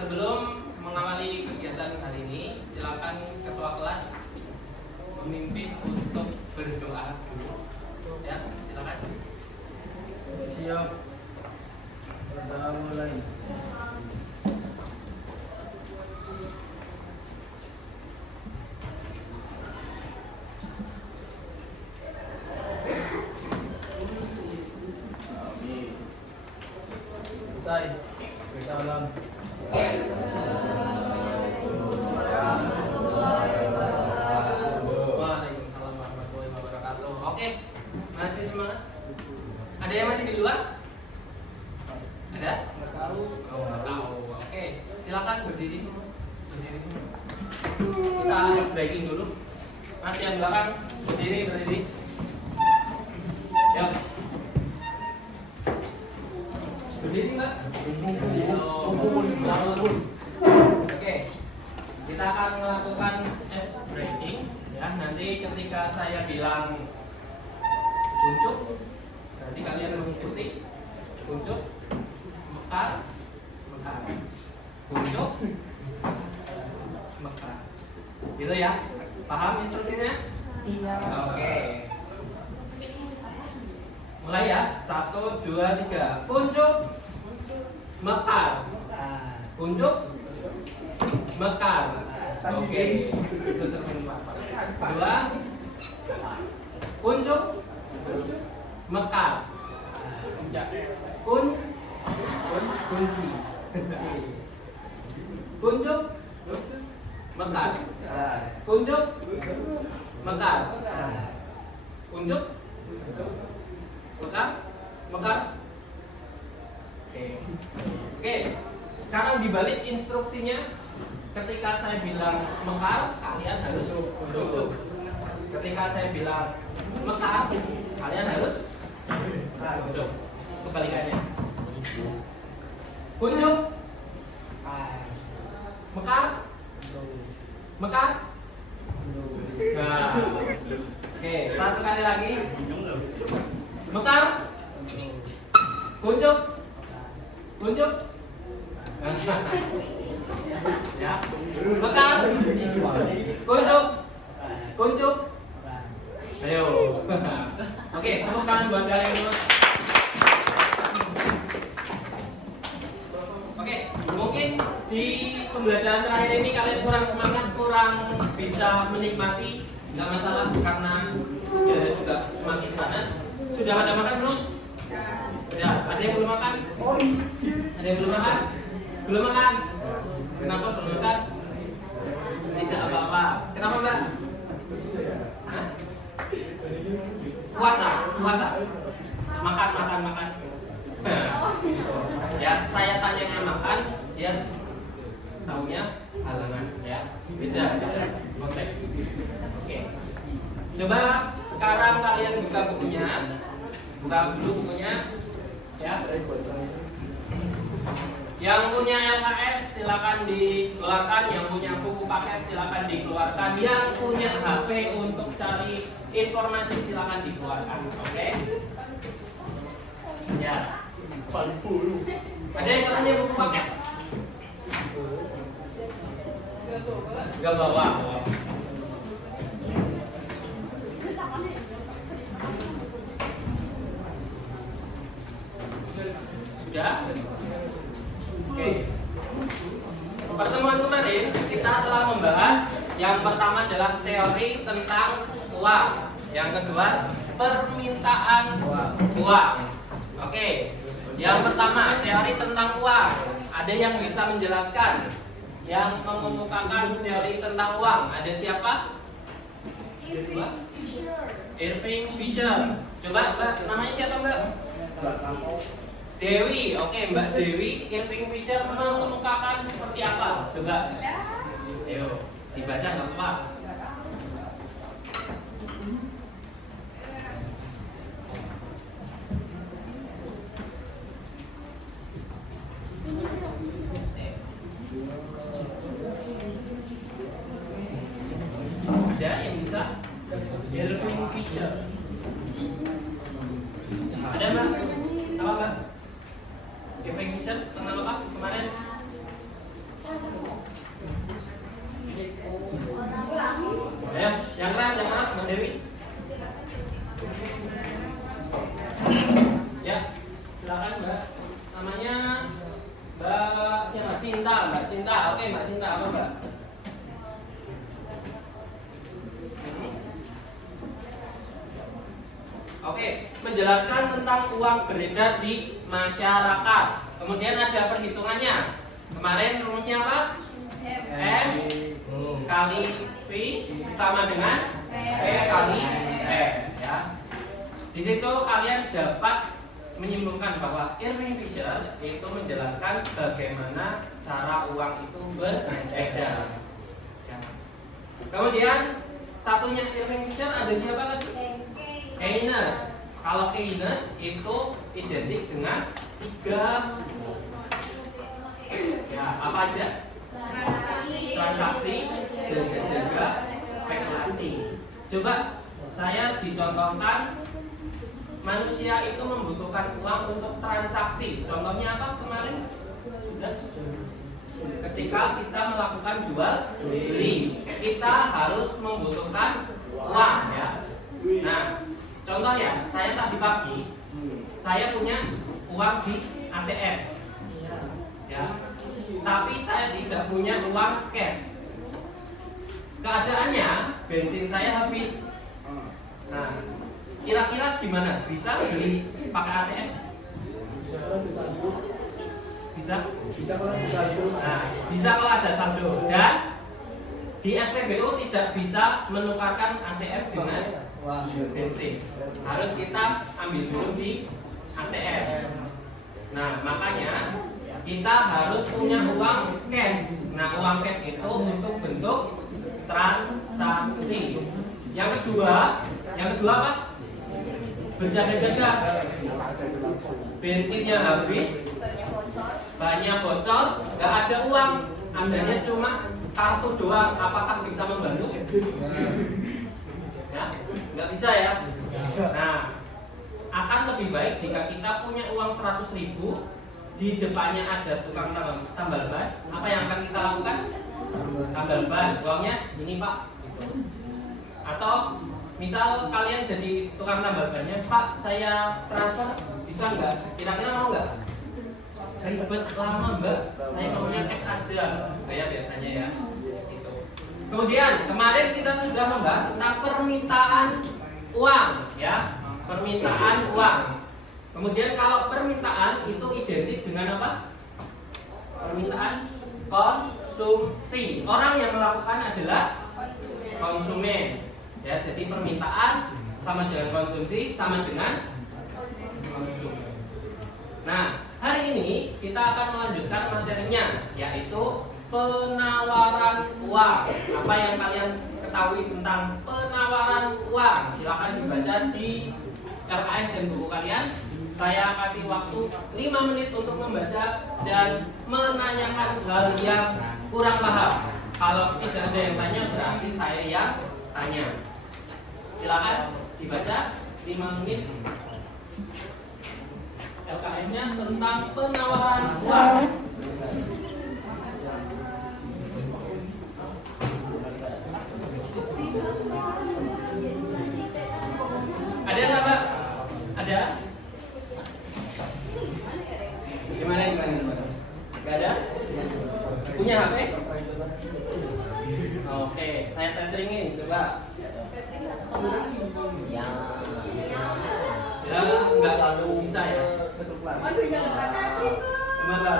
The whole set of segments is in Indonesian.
sebelum mengawali kegiatan hari ini, silakan ketua kelas memimpin untuk berdoa dulu. Ya, silakan. Siap. Berdoa mulai. Amin. Selesai. Salam. Waalaikumsalam warahmatullahi wabarakatuh. Oke, masih semangat? Ada yang masih di luar? Ada? Nggak tahu. Oh, nggak tahu. Oke, silakan berdiri semua. Berdiri semua. Kita breaking dulu. Mas yang belakang berdiri. Yuk. Berdiri Mbak. Oke, kita akan melakukan ice breaking. Ya, nanti ketika saya bilang kuncup, berarti kalian mengikuti. Kuncup, mekar, kuncup, mekar. Gitu ya? Paham instruksinya? Iya. Oke. Mulai ya. 1, 2, 3. Kuncup, mekar. Kuncup, mekar. Oke. Itu terus Pak. 2. Kuncup, mekar. Kunci. Kuncup, mekar. Kuncup, mekar. Kuncup, mekar. Oke. Sekarang dibalik instruksinya. Ketika saya bilang mekar, kalian harus kuncup. Ketika saya bilang mekar, kalian harus kuncup. Kebalikannya. Kuncup, mekar, mekar. Nah, oke, satu kali lagi. Mekar, kuncup, kuncup. Ya, mekar, kuncup, kuncup. Ayo. Oke, tepuk tangan buat kalian semua. Oke, mungkin di pembelajaran terakhir ini kalian kurang semangat, kurang bisa menikmati. Nggak masalah karena udara juga semakin panas. Sudah pada makan belum? Ya, ada yang belum makan? Ada yang belum makan? Belum makan? Kenapa belum makan? Tidak apa-apa. Kenapa Mbak? Hah? Puasa. Makan. Ya, saya tanya makan, dia tahunya halangan, ya. Beda konteks. Oke. Coba sekarang kalian buka bukunya. Buka dulu bukunya, ya. Yang punya LKS silakan dikeluarkan, yang punya buku paket silakan dikeluarkan, yang punya HP untuk cari informasi silakan dikeluarkan, oke? Ya. Ada yang katanya buku paket? Gak bawa. Sudah? Oke. Pertemuan kemarin kita telah membahas yang pertama adalah teori tentang uang, yang kedua permintaan uang. Oke. Yang pertama teori tentang uang. Ada yang bisa menjelaskan? Yang mengemukakan teori tentang uang ada siapa? Irving Fisher. Coba Mbak, namanya siapa Mbak? Dewi, oke Mbak Dewi, Irving Fisher mengemukakan seperti apa? Coba, ayo dibaca nggak apa-apa. Ada yang bisa? Irving Fisher. Ada Mbak? Apa Mbak? Irving Fisher tentang apa kemarin? Mbak Sinta. Oke, Mbak Sinta apa Mbak? Oke, menjelaskan tentang uang beredar di masyarakat. Kemudian ada perhitungannya. Kemarin rumusnya apa? M kali V sama dengan P kali F, ya. Di situ kalian dapat menyimpulkan bahwa Irving Fisher itu menjelaskan bagaimana cara uang itu beredar. Ya. Kemudian satunya Irving Fisher ada siapa lagi? Keynes. Kalau Keynes itu identik dengan 3 ya, apa aja? Transaksi dan juga spekulasi. Coba saya dicontohkan manusia itu membutuhkan uang untuk transaksi. Contohnya apa kemarin? Sudah. Ketika kita melakukan jual beli, kita harus membutuhkan uang, ya. Nah, contoh ya, saya tadi pagi saya punya uang di ATM, ya. Tapi saya tidak punya uang cash. Keadaannya bensin saya habis. Nah, kira-kira gimana? Bisa beli pakai ATM? Bisa? Bisa kalau bisa itu. Nah, bisa kalau ada saldo. Dan di SPBU tidak bisa menukarkan ATM dengan bensin. Harus kita ambil dulu di ATM. Nah, makanya kita harus punya uang cash. Nah, uang cash itu untuk bentuk transaksi. Yang kedua apa? Berjaga-jaga. Bensinnya habis, banyak bocor, nggak ada uang, adanya cuma kartu doang. Apakah bisa membantu? Ya, nggak bisa ya. Nah, akan lebih baik jika kita punya uang 100.000, di depannya ada tukang tambal ban. Apa yang akan kita lakukan? Tambal ban. Uangnya ini Pak. Atau misal kalian jadi tukang tambal bannya, Pak, saya transfer bisa nggak? Kira-kira mau nggak? Ribet lama Mbak. Saya maunya cash aja. Kayak biasanya ya. Gitu. Kemudian kemarin kita sudah membahas tentang permintaan uang, ya. Permintaan uang. Kemudian kalau permintaan itu identik dengan apa? Permintaan konsumsi. Orang yang melakukan adalah konsumen. Ya, jadi permintaan sama dengan konsumsi sama dengan konsumsi. Nah, hari ini kita akan melanjutkan materinya, yaitu penawaran uang. Apa yang kalian ketahui tentang penawaran uang? Silakan dibaca di LKS dan buku kalian. Saya kasih waktu 5 menit untuk membaca dan menanyakan hal yang kurang paham. Kalau tidak ada yang tanya, berarti saya yang tanya. Silakan dibaca 5 menit. LKS-nya tentang penawaran uang. Ada nggak Pak? Ada? Gimana? Gak ada? Punya HP? Oke, saya tethering coba. Ya, nggak lalu bisa ya. Gimana?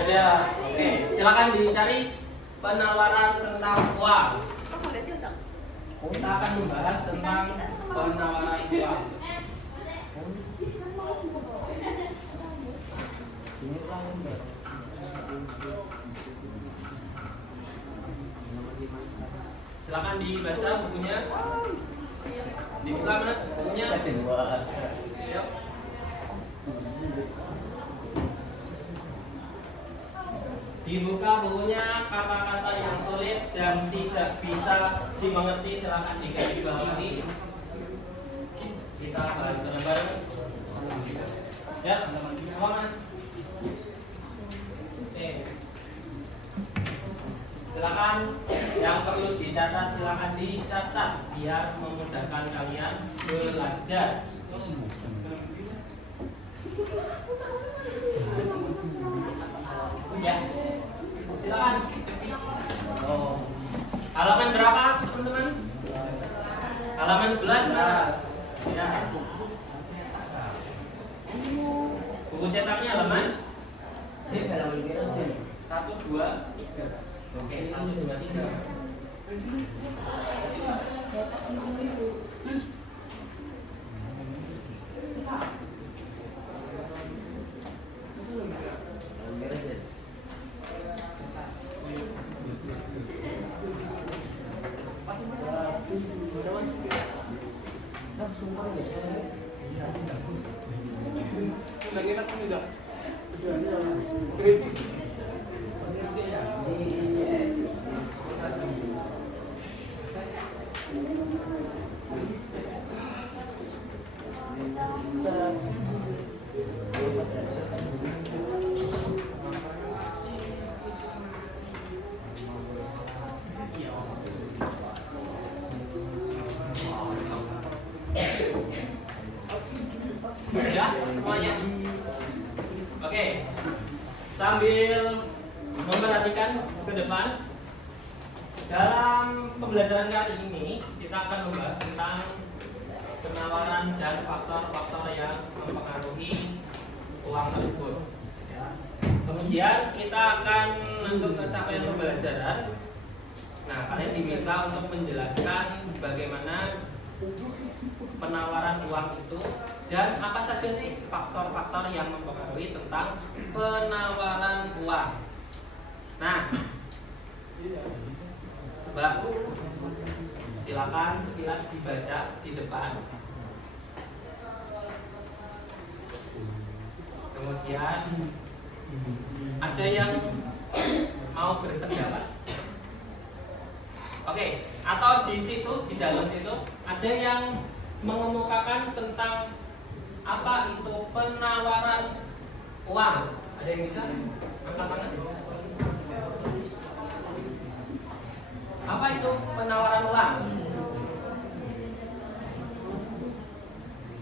Ada. Oke, silakan dicari penawaran tentang uang. Kita akan membahas tentang penawaran uang. Silakan dibaca bukunya. Dibuka Mas bukunya. Yuk. Dibuka bukunya, kata-kata yang sulit dan tidak bisa dimengerti silakan digarisbawahi. Kita bahas bareng-bareng. Ya, teman-teman, Mas. Oke. Silakan yang perlu di dicatat, silakan dicatat biar memudahkan kalian belajar. Ya, silakan. Halaman berapa, teman-teman? Halaman 11. Ya. Buku cetaknya halaman 1, 2, 3. Oke, 1, 2, 3. Ya, semuanya. Oke. Sambil memperhatikan ke depan, dalam pembelajaran kali ini kita akan membahas tentang penawaran dan faktor-faktor yang mempengaruhi uang tersebut. Ya. Kemudian kita akan masuk ke capaian pembelajaran. Nah, kalian diminta untuk menjelaskan bagaimana penawaran uang itu dan apa saja sih faktor-faktor yang mempengaruhi tentang penawaran uang. Nah, coba silakan sekilas dibaca di depan. Kemudian ada yang mau berpendapat? Oke, atau di situ, di dalam situ ada yang mengemukakan tentang apa itu penawaran uang. Ada yang bisa angkat tangan? Apa itu penawaran uang?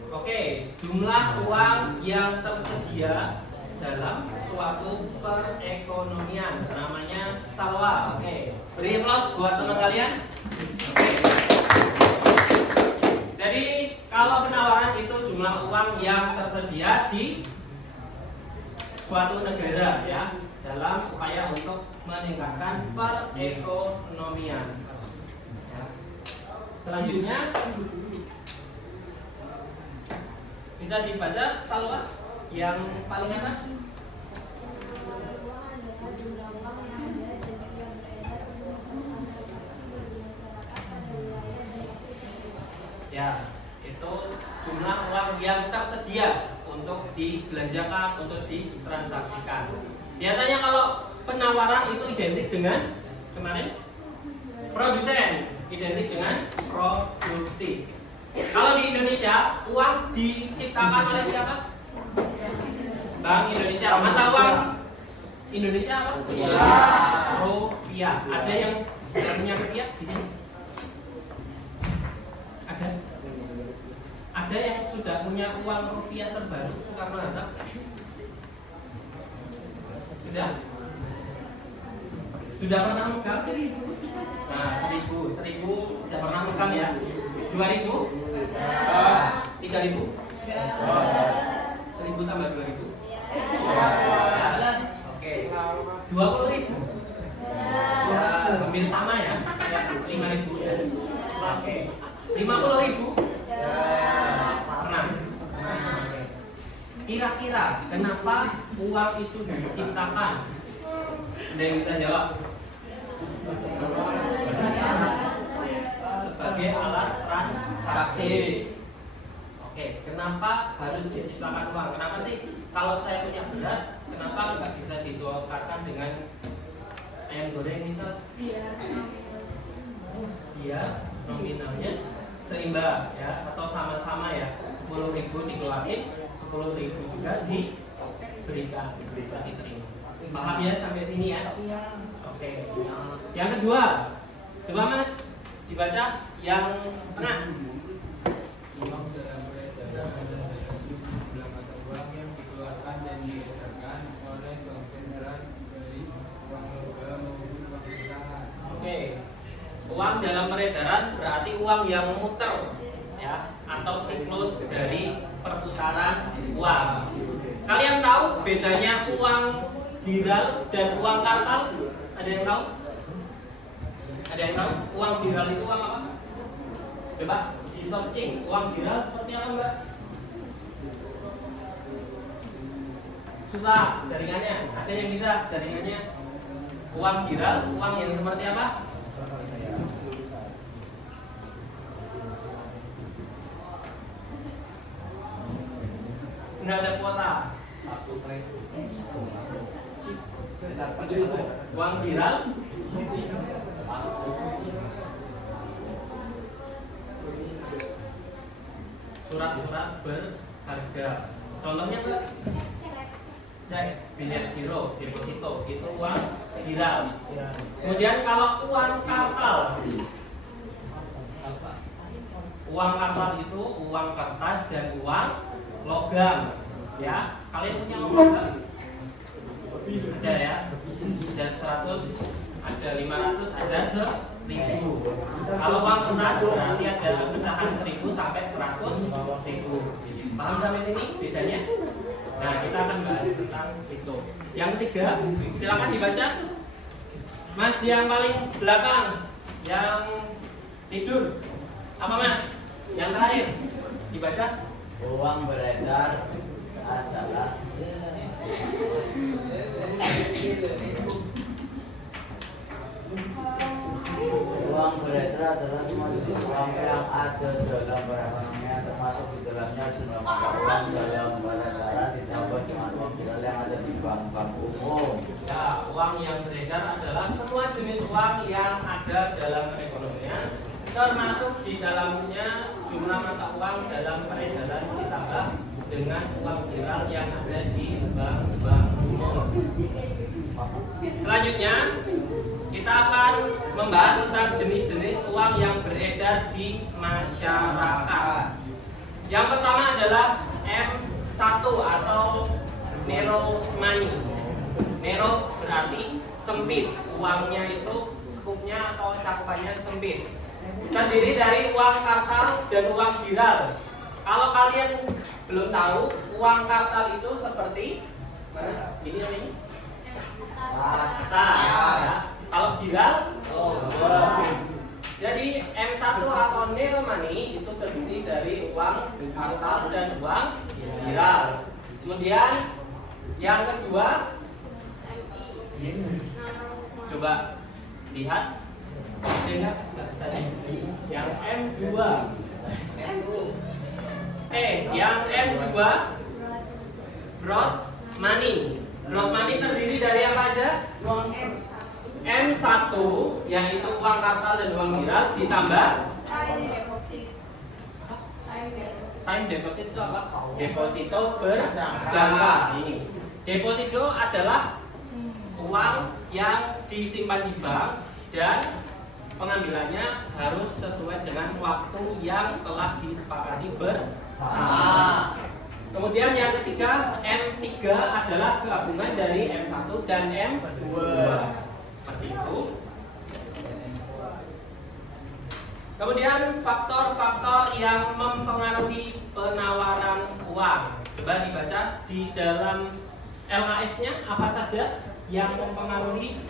Oke, jumlah uang yang tersedia dalam suatu perekonomian, namanya salwa. Oke, beri aplaus buat teman kalian. Oke. Jadi kalau penawaran itu jumlah uang yang tersedia di suatu negara, ya, dalam upaya untuk meningkatkan perekonomian. Ya. Selanjutnya bisa dibaca salwa yang paling atas. Ya, itu jumlah uang yang tersedia untuk dibelanjakan, untuk ditransaksikan. Biasanya kalau penawaran itu identik dengan kemarin produsen, identik dengan produksi. Kalau di Indonesia, uang diciptakan oleh siapa? Bank Indonesia. Mata uang Indonesia apa? Rupiah. Ada yang punya rupiah di sini? Ada? Ada yang sudah punya uang rupiah terbaru Soekarno-Hatta? Sudah? Sudah pernah megang? Nah, 1000 sudah pernah megang ya? 2000? 3000? 1000 tambah 2000? Oke. 20.000? Hampir sama ya? 5.000 ya? Oke. 50.000? Pernah? Kira-kira kenapa uang itu diciptakan? Ada yang bisa jawab? Sebagai alat transaksi. Oke, kenapa harus diciptakan uang? Kenapa sih kalau saya punya beras, kenapa nggak bisa ditukarkan dengan ayam goreng misal? Biar nominalnya seimbang ya, atau sama-sama ya. 10.000 dikeluarin, 10.000 juga diberikan, diterima. Paham ya sampai sini ya? Oke. Yang kedua, Coba Mas dibaca yang tengah. Uang dalam peredaran adalah jumlah mata uang yang dikeluarkan dan diedarkan oleh bank sentral baik uang logam maupun uang pecahan. Oke. Uang dalam peredaran berarti uang yang muter ya atau siklus dari perputaran uang. Kalian tahu bedanya uang giral dan uang kartal? Ada yang tahu? Ada yang tahu? Uang giral itu uang apa? Coba di searching uang giral seperti apa Mbak? Susah jaringannya. Ada yang bisa jaringannya? Uang giral, uang yang seperti apa? Nggak ada kuota. Uang giral surat-surat berharga. Contohnya Mbak, cek, bilet giro, deposito itu uang giral. Kemudian kalau uang kartal, uang kartal itu uang kertas dan uang logam. Ya, kalian punya uang logam? Ada ya, ada 100, ada 500, ada 1000. Kalau uang kertas berarti ada pecahan 1000 sampai 100.000. Paham sampai sini bedanya? Nah, kita akan bahas tentang itu. Yang ketiga, silakan dibaca. Mas yang paling belakang, yang tidur, apa Mas? Yang terakhir, dibaca. Uang beredar adalah semua jenis uang yang ada dalam perekonomian termasuk di dalamnya jumlah mata uang dalam peredaran ditambah dengan uang giral yang ada di bank-bank umum. Ya, uang yang beredar adalah semua jenis uang yang ada dalam perekonomian termasuk di dalamnya jumlah mata uang dalam peredaran ditambah dengan uang giral yang ada di bank-bank umum. Selanjutnya kita akan membahas tentang jenis-jenis uang yang beredar di masyarakat. Yang pertama adalah M1 atau narrow money. Narrow berarti sempit, uangnya itu skupnya atau cakupannya sempit. Terdiri dari uang kartal dan uang giral. Kalau kalian belum tahu, uang kartal itu seperti mana? Ini. Ya. Kalau giral, jadi M1 atau narrow money itu terdiri dari uang kartal dan uang giral. Kemudian yang kedua, coba lihat, yang M2. Yang M2 broad money. Broad money terdiri dari apa aja? Uang M1 yaitu uang kartal dan uang giral ditambah time deposit itu apa? Deposito berjangka. Ini deposito adalah uang yang disimpan di bank dan pengambilannya harus sesuai dengan waktu yang telah disepakati bersama. Kemudian yang ketiga, M3 adalah gabungan dari M1 dan M2. Seperti itu. Kemudian faktor-faktor yang mempengaruhi penawaran uang. Coba dibaca di dalam LAS-nya apa saja yang mempengaruhi.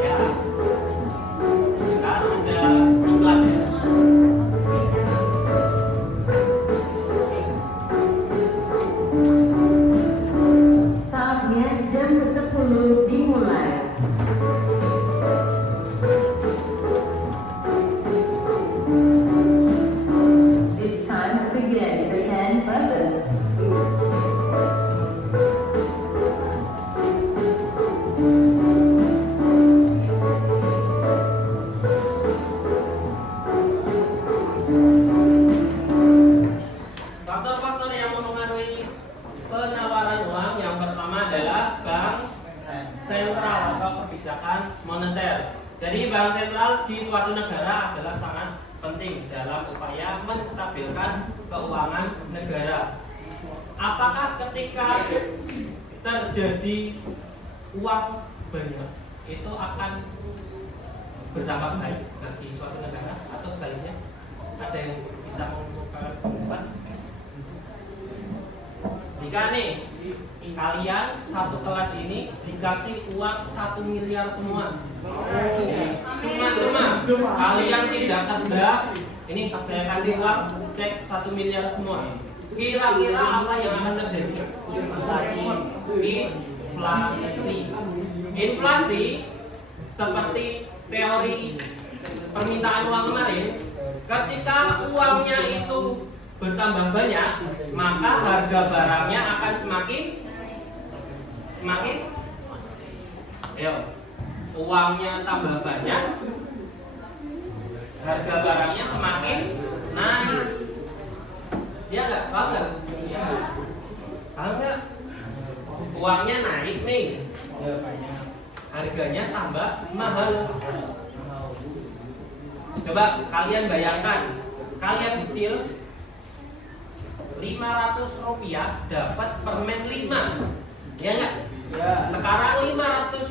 Ya, kita ada iklan. Saatnya jam ke-10 dimulai. It's time to begin the 10 buzzer. sentral atau kebijakan moneter. Jadi bank sentral di suatu negara adalah sangat penting dalam upaya menstabilkan keuangan negara. Apakah ketika terjadi uang banyak itu akan berdampak baik bagi suatu negara atau sebaliknya? Ada yang bisa mengungkapkan pendapat? Jika nih kalian satu kelas ini dikasih uang 1 miliar semua, cuma kalian tidak kerja, ini saya kasih uang cek 1 miliar semua. Kira-kira apa yang akan terjadi? Inflasi seperti teori permintaan uang kemarin, ketika uangnya itu bertambah banyak, maka harga barangnya akan semakin ayo, uangnya tambah banyak, harga barangnya semakin naik. Ya nggak? Paham nggak? Paham nggak? Uangnya naik nih, harganya tambah mahal. Coba kalian bayangkan, kalian kecil 500 rupiah dapat permen 5, ya nggak? Ya. Sekarang 500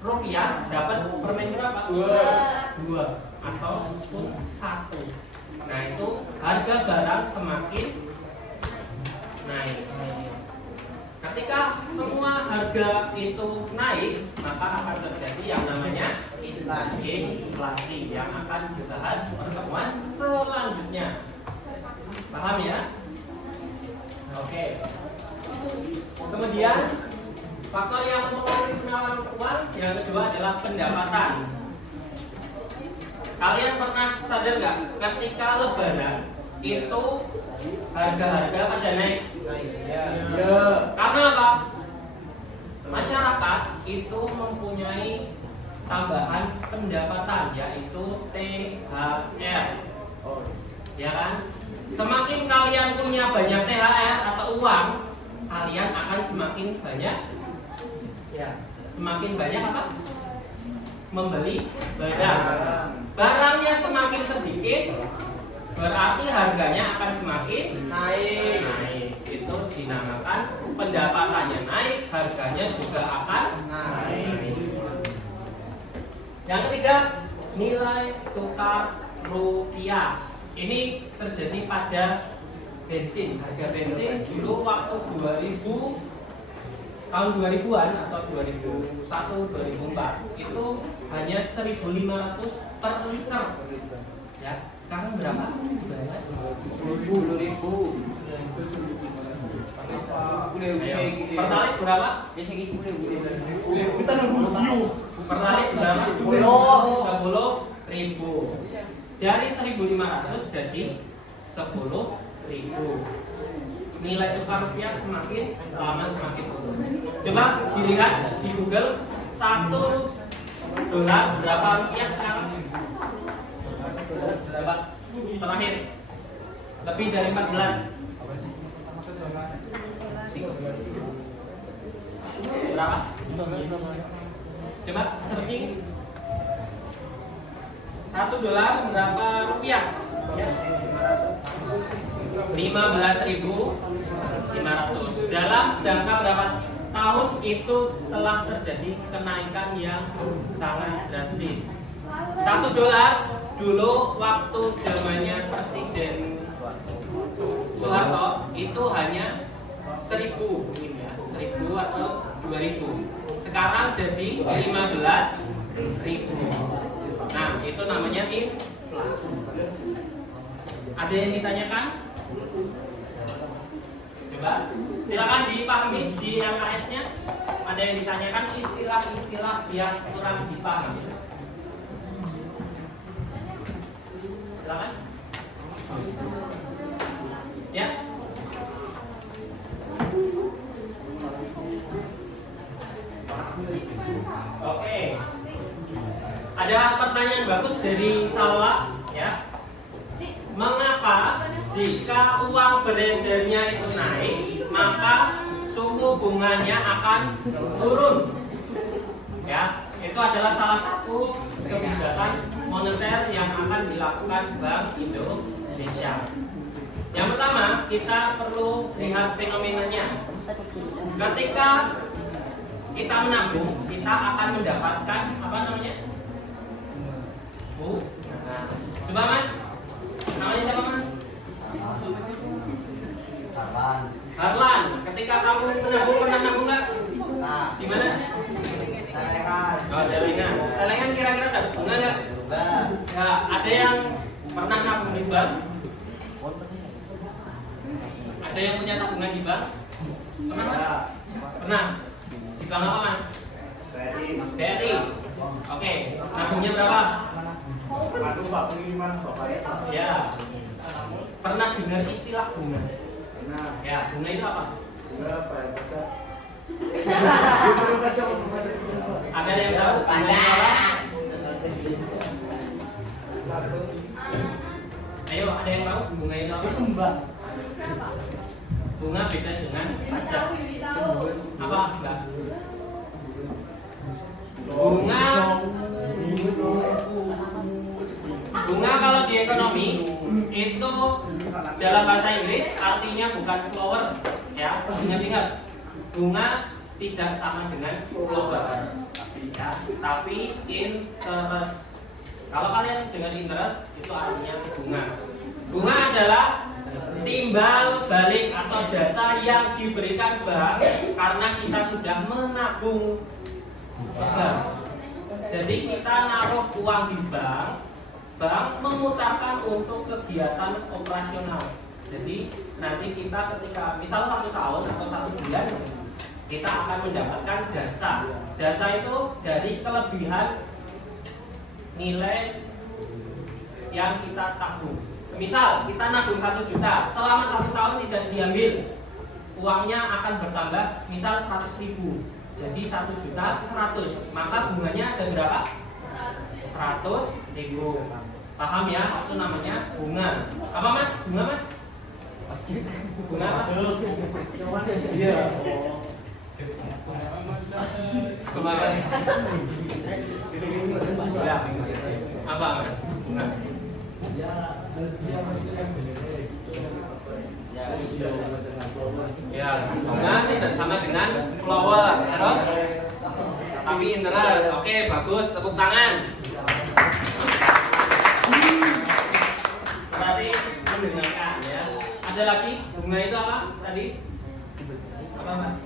rupiah dapat permen berapa? 2 atau pun 1. Nah itu harga barang semakin naik. Ketika semua harga itu naik, maka akan terjadi yang namanya inflasi yang akan dibahas pertemuan selanjutnya. Paham ya? Oke. Kemudian faktor yang mempengaruhi penawaran uang yang kedua adalah pendapatan. Kalian pernah sadar nggak ketika lebaran itu harga-harga pada naik? Karena apa? Masyarakat itu mempunyai tambahan pendapatan yaitu THR. Ya kan? Semakin kalian punya banyak THR atau uang, kalian akan semakin banyak semakin banyak apa? Membeli barang. Barangnya semakin sedikit, berarti harganya akan semakin naik. Itu dinamakan pendapatannya naik, harganya juga akan naik. Yang ketiga, nilai tukar rupiah. Ini terjadi pada bensin. Harga bensin dulu waktu 2000 tahun 2000-an atau 2001, 2004 itu hanya 1.500 per liter. Ya, sekarang berapa? 10.000. Pertalite berapa? Pertalite berapa? 10.000. Dari 1.500 jadi 10.000. Nilai tukar rupiah semakin lama semakin turun. Coba dilihat di Google, 1 dolar berapa rupiah sekarang? Coba terakhir, lebih dari 14. Berapa? Coba searching. 1 dolar berapa rupiah? Ya. 15.500. Dalam jangka berapa tahun itu telah terjadi kenaikan yang sangat drastis. 1 dolar dulu waktu zamannya Presiden Soeharto itu hanya 1.000 mungkin ya, 1.000 atau 2.000. Sekarang jadi 15.000. Nah, itu namanya inflasi. Ada yang ditanyakan? Coba silakan dipahami di LKS-nya. Ada yang ditanyakan istilah-istilah yang kurang dipahami? Silakan. Ya. Oke. Ada pertanyaan bagus dari Salwa, ya. Mengapa jika uang beredarnya itu naik, maka suku bunganya akan turun? adalah salah satu kebijakan moneter yang akan dilakukan Bank Indonesia. Yang pertama, kita perlu lihat fenomenanya. Ketika kita menabung, kita akan mendapatkan apa namanya? Nah, coba Mas, namanya siapa Mas? Harlan. Ketika kamu menabung, pernah nabung nggak? Nah, Di mana? celengan. Oh, celengan. Celengan kira-kira dapat bunga nggak? Enggak. Ya, ada yang pernah nabung di bank? Ada yang punya tabungan di bank? Pernah nggak? Pernah. Di bank apa Mas? BRI. Oke. Nabungnya berapa? Ya. Pernah dengar istilah bunga? Ya, bunga itu apa? Ada yang tahu? Bunga itu apa? Ayo, ada yang tahu bunga itu apa? Bunga beda dengan pajak. Apa? Enggak. Bunga kalau di ekonomi itu dalam bahasa Inggris artinya bukan flower, ya. Ingat-ingat, bunga tidak sama dengan flower, ya, tapi interest. Kalau kalian dengar interest itu artinya bunga. Bunga adalah timbal balik atau jasa yang diberikan bank karena kita sudah menabung ke bank. Jadi kita naruh uang di bank, bank memutarkan untuk kegiatan operasional. Jadi nanti kita ketika misal 1 tahun atau 1 bulan kita akan mendapatkan jasa. Jasa itu dari kelebihan nilai yang kita tabung. Misal kita nabung 1 juta, selama 1 tahun tidak diambil, uangnya akan bertambah misal 100.000. Jadi 1 juta 100, maka bunganya ada berapa? 100.000. Paham ya? Itu namanya bunga. Apa Mas? Bunga Mas? Bunga apa? Iya. Kemarin. Ya. Apa Mas? Bunga. Ya, bunga tidak sama dengan flower, terus tapi interest. Oke, bagus, tepuk tangan. Berarti mendengarkan ya. Ada lagi bunga itu apa tadi? Apa Mas?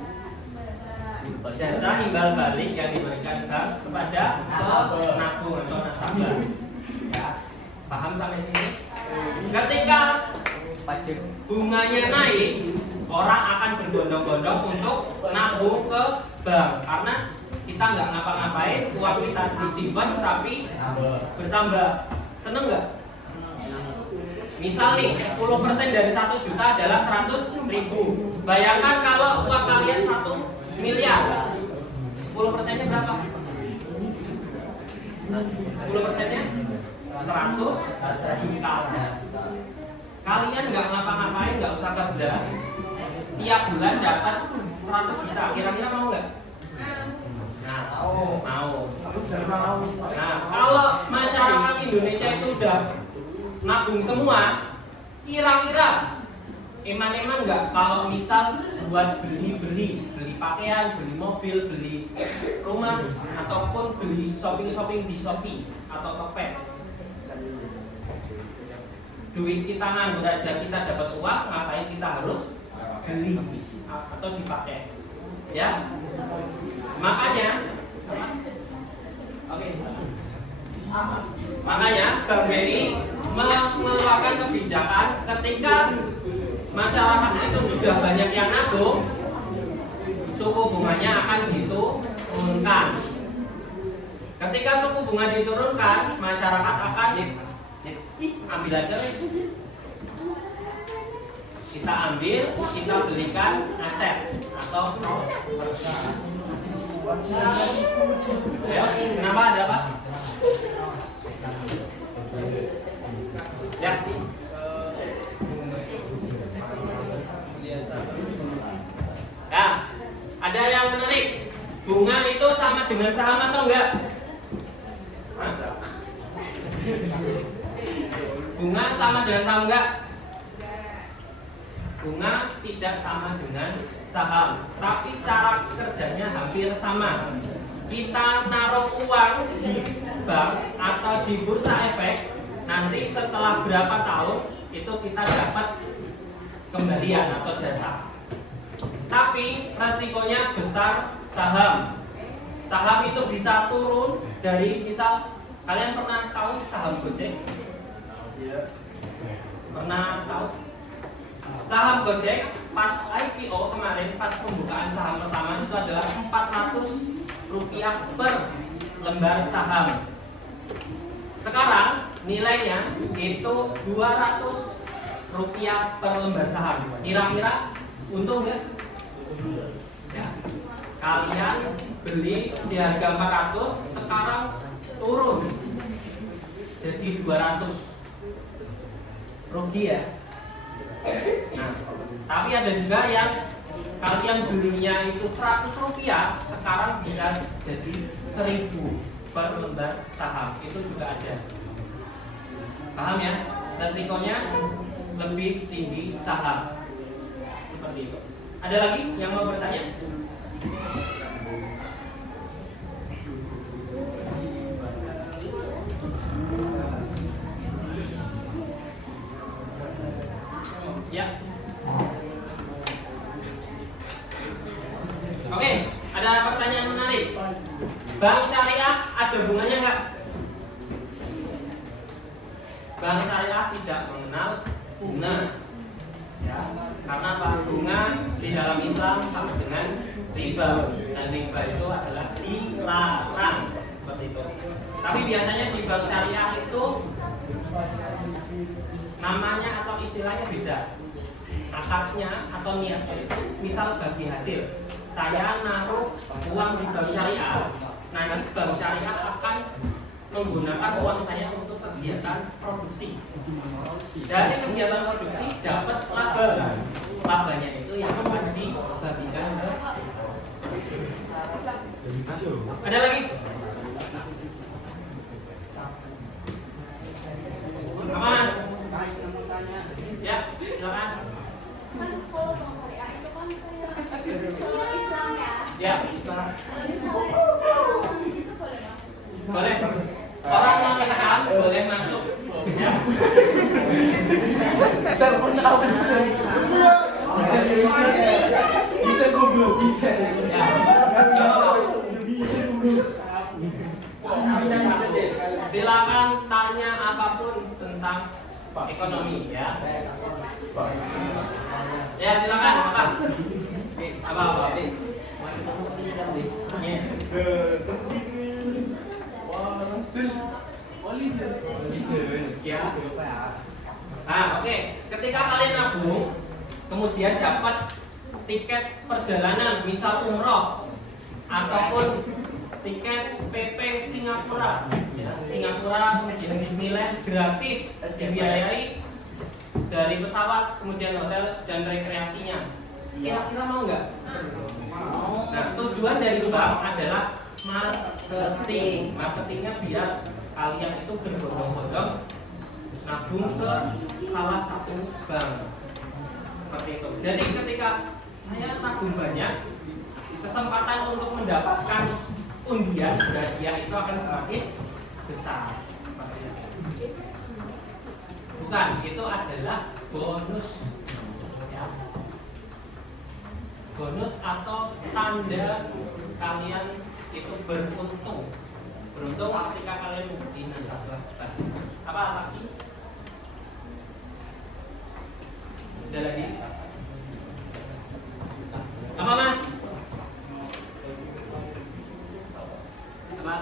Jasa imbal balik yang diberikan bank kepada penabung atau nasabah. Ya, paham sampai sini? Ketika bunganya naik, orang akan berbondong-bondong untuk nabung ke bank karena kita nggak ngapa-ngapain, uang kita disimpan tapi bertambah. Seneng nggak? Misal nih, 10% dari 1 juta adalah 100.000. Bayangkan kalau uang kalian 1 miliar, 10%-nya berapa? 10%-nya 100 juta. Kalian nggak ngapa-ngapain, nggak usah kerja, tiap bulan dapat 100 juta. Kira-kira mau nggak? Mau. Nah, kalau masyarakat Indonesia itu udah nabung semua, kira-kira eman-eman nggak kalau misal buat beli pakaian, beli mobil, beli rumah, ataupun beli shopping di Shopee atau Tokped? Duit kita nganggur aja kita dapat uang, ngapain kita harus beli atau dipakai? Ya, makanya, makanya Bank BRI mengeluarkan kebijakan ketika masyarakat itu sudah banyak yang nabung, suku bunganya akan diturunkan. Ketika suku bunga diturunkan, masyarakat akan ambil aja. Kita ambil, kita belikan aset atau ayo, kenapa ada apa? Ya. Ya, ada yang menarik. Bunga itu sama dengan saham atau enggak? Bunga sama dengan saham enggak? Bunga tidak sama dengan saham, tapi cara kerjanya hampir sama. Kita naruh uang di bank atau di bursa efek, nanti setelah berapa tahun itu kita dapat kembalian atau jasa. Tapi resikonya besar saham. Saham itu bisa turun dari, misal kalian pernah tahu saham Gojek? Pernah tahu? Saham Gojek pas IPO kemarin, pas pembukaan saham pertama itu adalah Rp400 per lembar saham. Sekarang nilainya itu Rp200 per lembar saham. Kira-kira untung nggak? Ya. Kalian beli di harga 400, sekarang turun jadi 200, rugi ya. Nah, tapi ada juga yang kalian belinya itu Rp100, sekarang bisa jadi 1.000 per lembar saham. Itu juga ada. Paham ya? Resikonya lebih tinggi saham. Seperti itu. Ada lagi yang mau bertanya? Ya. Oke, ada pertanyaan menarik. Bank syariah ada bunganya nggak? Bank syariah tidak mengenal bunga. Ya, karena apa? Bunga di dalam Islam sama dengan riba, dan riba itu adalah dilarang, seperti itu. Tapi biasanya di bank syariah itu namanya atau istilahnya beda. Akadnya atau niatnya itu misal bagi hasil. Saya naruh uang di bank syariah, nanti bank syariah akan menggunakan uang saya untuk kegiatan produksi. Dari kegiatan produksi dapat laba. Labanya itu yang akan dibagikan ke. Ada lagi? Apa Mas? Ya, silakan. Kan kalau bank syariah itu kan kayak Islam ya. Ya, Islam. Kalau itu boleh ya? Boleh. Orang non Islam boleh masuk. Ya. Bisa goblok, bisa. Ya. Silakan tanya apapun tentang ekonomi ya. Ya, silakan Pak. Apa? Ya. Ya. Nah, oke. Ketika kalian nabung, kemudian dapat tiket perjalanan, misal umroh ataupun tiket PP Singapura, ya, Singapura kemudian Disneyland gratis, dibiayai dari pesawat, kemudian hotel dan rekreasinya. Kira-kira mau nggak? Nah, tujuan dari bank adalah marketing. Marketingnya biar kalian itu berbondong-bondong nabung ke salah satu bank. Seperti itu. Jadi ketika saya nabung banyak, kesempatan untuk mendapatkan undian hadiah itu akan semakin besar. Seperti itu. Bukan, itu adalah bonus. Ya. Bonus atau tanda kalian itu beruntung. Beruntung ketika kalian menjadi nasabah bank. Apa lagi? Sudah lagi? Apa Mas? Apa?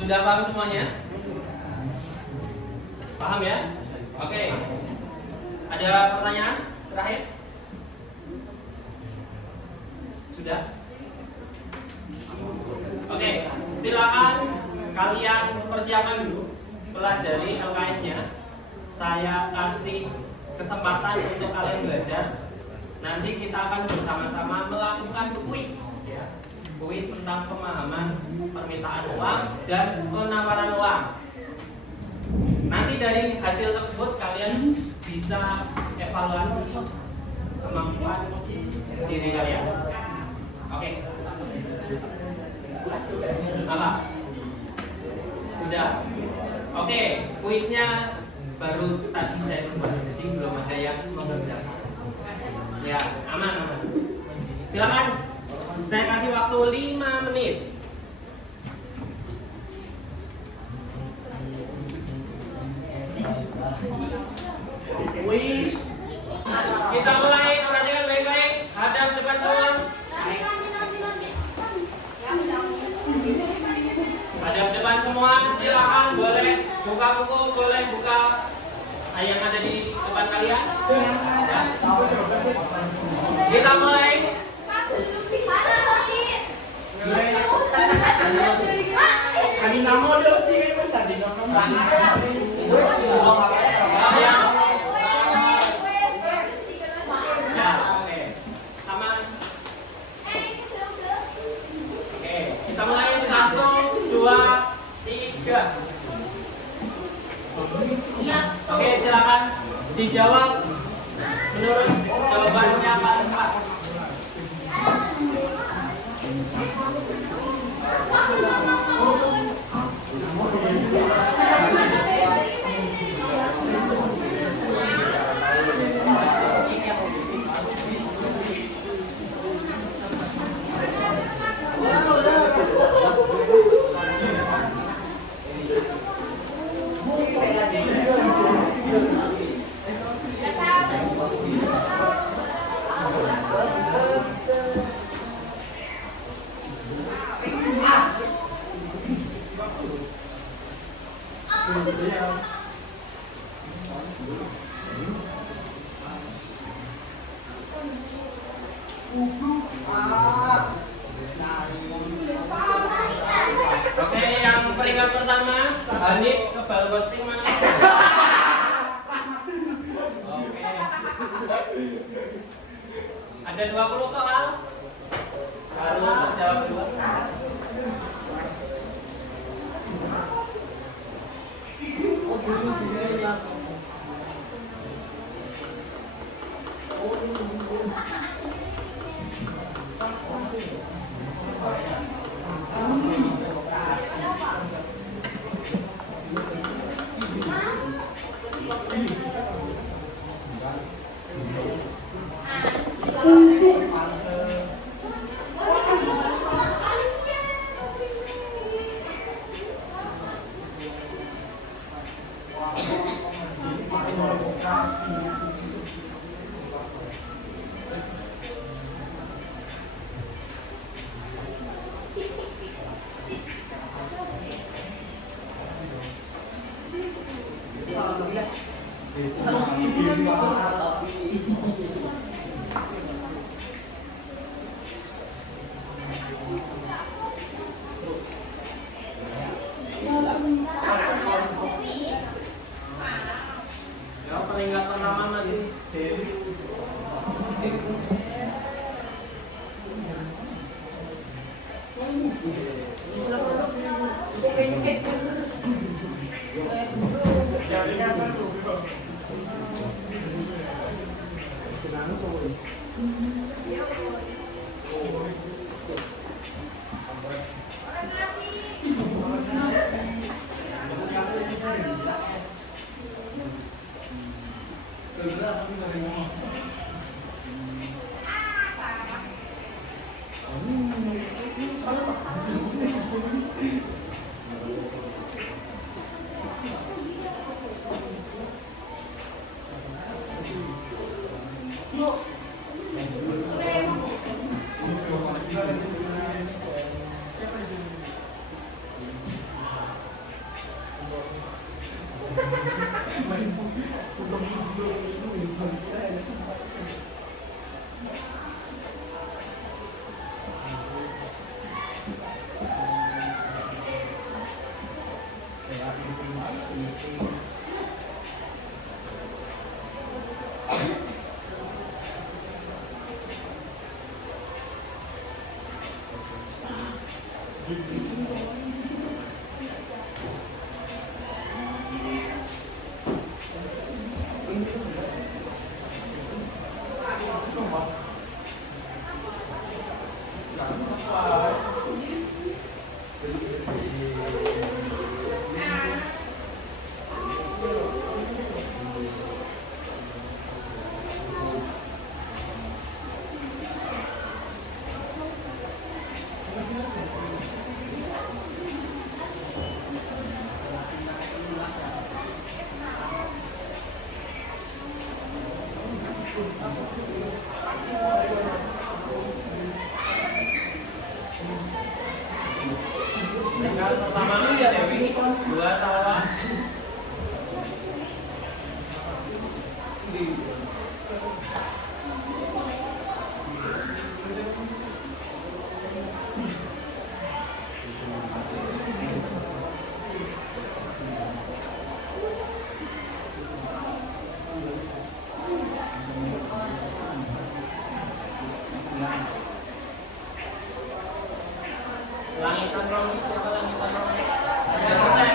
Sudah paham semuanya? Paham ya? Oke. Ada pertanyaan terakhir? Sudah? Oke, silakan kalian persiapkan dulu, pelajari LKS-nya. Saya kasih kesempatan untuk kalian belajar nanti kita akan bersama-sama melakukan kuis ya. Kuis tentang pemahaman permintaan uang dan penawaran uang. Nanti dari hasil tersebut kalian bisa evaluasi kemampuan diri kalian. Oke. Apa? Sudah. Oke, kuisnya baru tadi saya buat, jadi belum ada yang mengerjakan. Ya, aman. Silakan. Saya kasih waktu 5 menit. Kuis. Kita mulai, perhatikan baik-baik. Hadap depan semua. Hadap depan semua. Silakan, boleh buka buku, boleh buka yang ada di depan kalian. Ya. Kita mulai. Ya, oke. Aman. Oke, kita mulai 1, 2, 3. Oke, silakan dijawab menurut jawabannya paling cepat. Oke, yang peringkat pertama, Hanif kebal posting mana? Oke. Ada 20 soal. Harus terjawab dua. Ya, peringkat pertama masih Dewi. Peringkat pertama ya Dewi, 2 tawa. Langitan Romi, siapa langitan Romi? Ada selesai?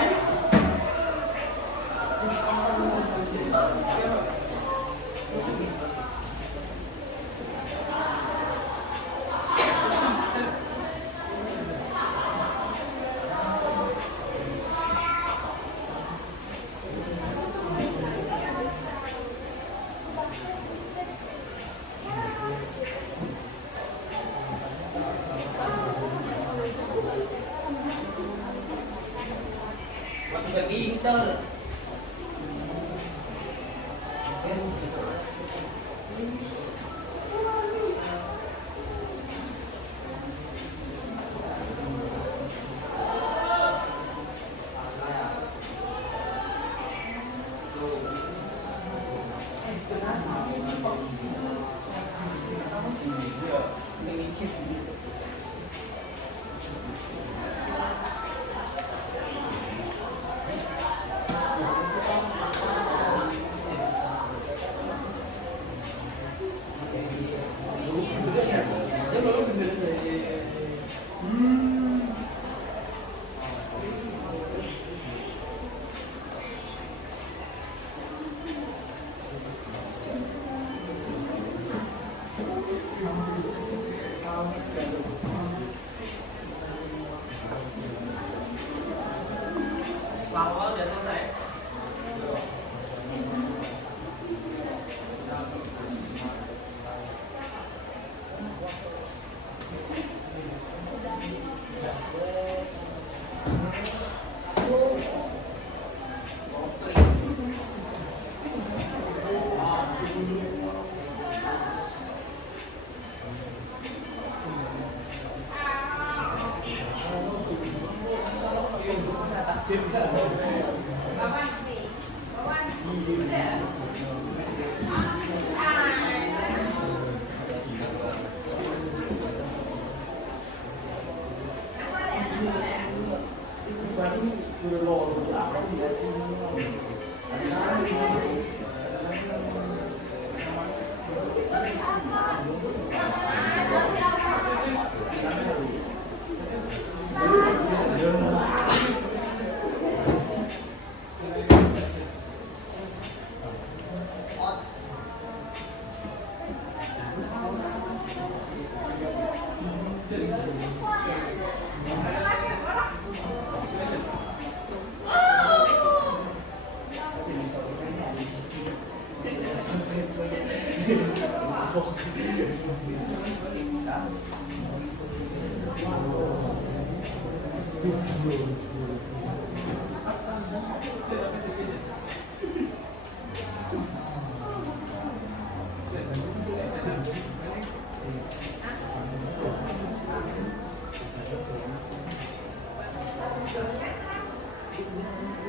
Waktu berpinter. Salwa udah selesai.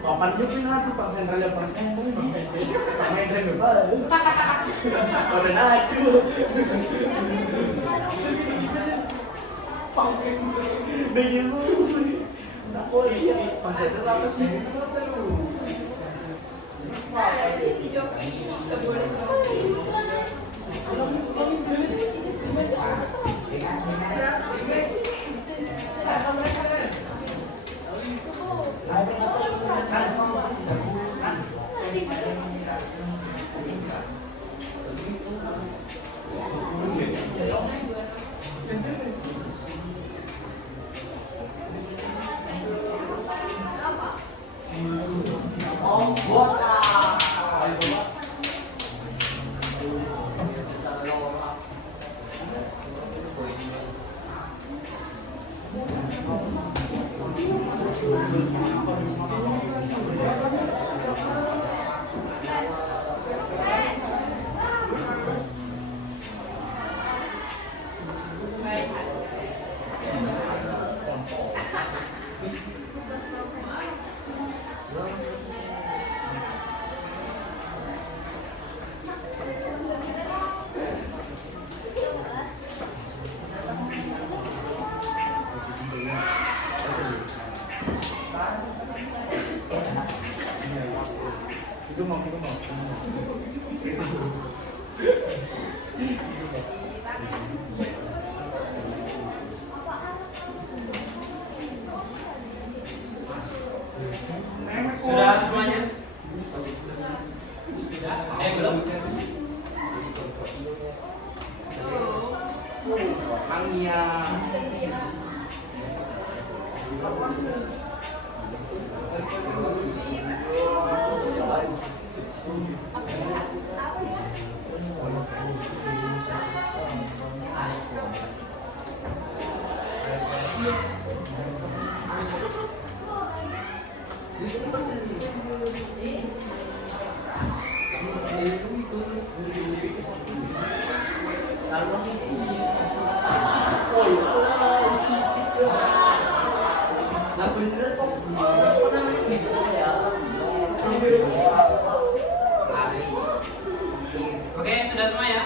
Papan dia pinatu Pak Sentralnya Pak Sentral. Pak Medan lho. Pada naju. Pangking. Dengan tak boleh ya Pak Sentral apa sih? Oke, sudah semua ya?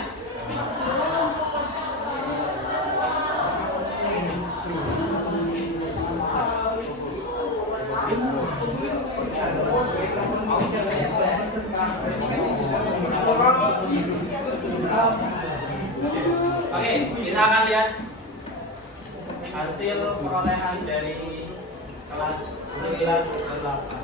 Oke, kita akan lihat hasil perolehan dari kelas 9 ke 8.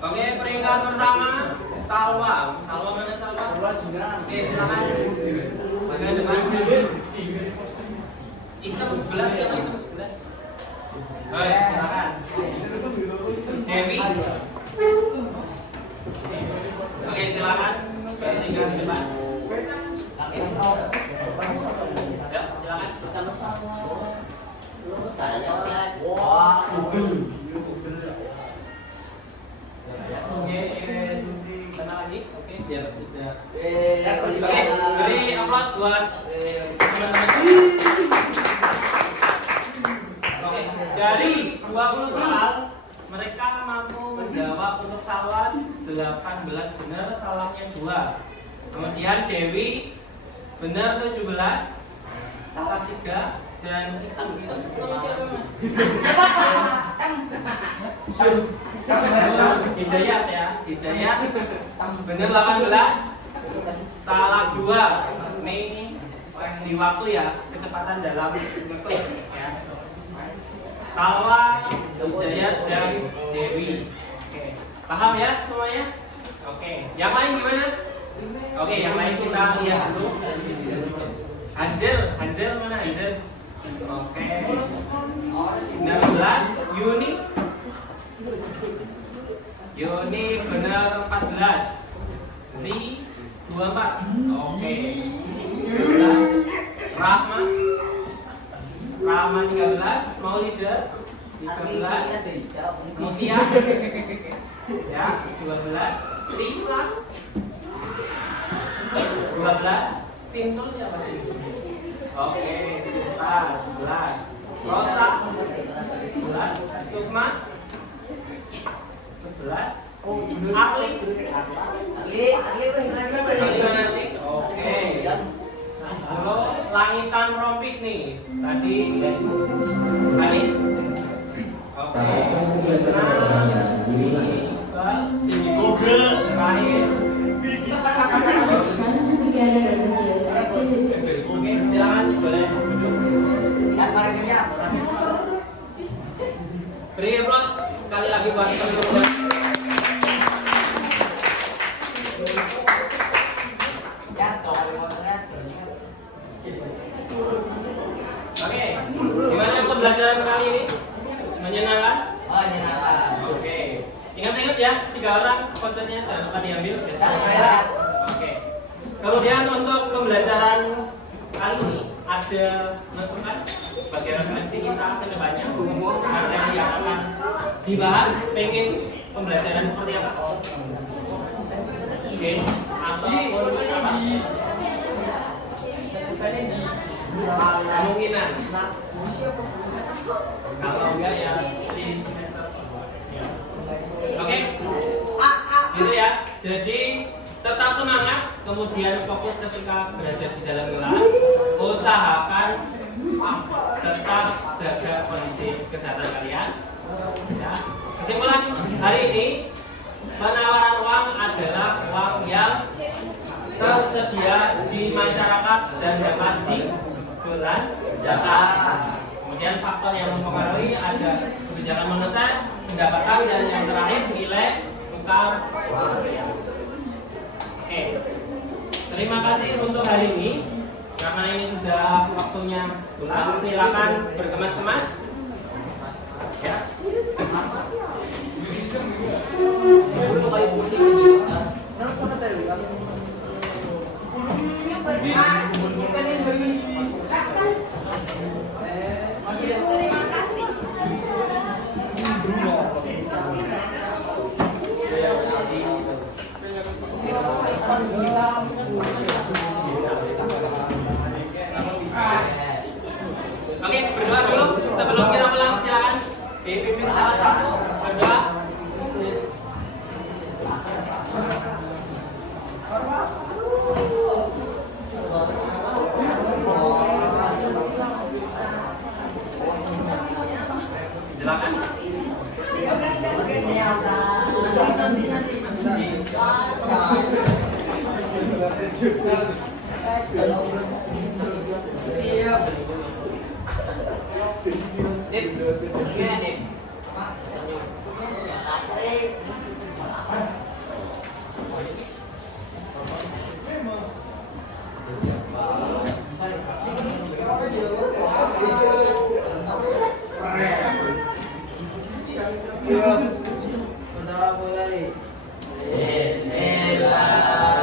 Oke, peringkat pertama Salwa. Salwa mana Salwa? Oke, silakan. Bagian depan. Hitam 11 ya, hitam 11. Oke, silakan. Dewi. Oke, silakan. Tinggal di depan. Ya, silakan. Oke, mana lagi? Oke, biar tidak. Oke, beri aplaus buat teman-teman. Oke, dari 20 soal mereka mampu menjawab untuk Salwa 18 benar, salahnya 2. Kemudian Dewi benar 17, salah 3, dan hitam siapa Mas? Hidayat ya, Hidayat benar 18, salah 2. Ini di waktu ya, kecepatan dalam ngeklik ya. Salwa, Hidayat, dan Dewi. Oke, paham ya semuanya? Oke, yang lain gimana? Oke, yang lain kita lihat dulu. Hanzel mana Hanzel? Oke. 16, Yuni benar 14. Z 24. Oke. 19, Rahma 13, Maulida 13, Mutia ya 12, Lisa 12, Sintul siapa sih? Oke, Sinta 11, Rosa 11, Sukma 11, Akli nanti. Oke. Halo, langitan rompis nih. Tadi Oke. Tinggi kobra terakhir. It's fun to together religious activity. Oke, silakan boleh duduk. Beri aplaus sekali lagi buat teman-teman. Oke, gimana pembelajaran kali ini? Menyenangkan? Oke, ingat-ingat ya, 3 orang kontennya jangan lupa diambil. Oke. Kemudian untuk pembelajaran kali ini ada masukan bagi referensi kita ke depannya, materi yang akan dibahas, pengen pembelajaran seperti apa? Oke, atau apa? Kemungkinan. Kalau enggak ya di semester ya. Oke. Gitu ya. Jadi tetap semangat, kemudian fokus ketika berada di dalam kelas. Usahakan tetap jaga kondisi kesehatan kalian. Ya. Kesimpulan hari ini penawaran uang adalah uang yang tersedia di masyarakat dan dapat dibelanjakan. Kemudian faktor yang mempengaruhi ada kebijakan moneter, pendapatan, dan yang terakhir nilai tukar uang. Oke, terima kasih untuk hari ini. Karena ini sudah waktunya pulang, silakan berkemas-kemas. Ya. Terima kasih. Oke, berdoa dulu sebelum kita pulang, silakan dipimpin salah satu berdoa. Silakan. Sudah mulai. Bismillah.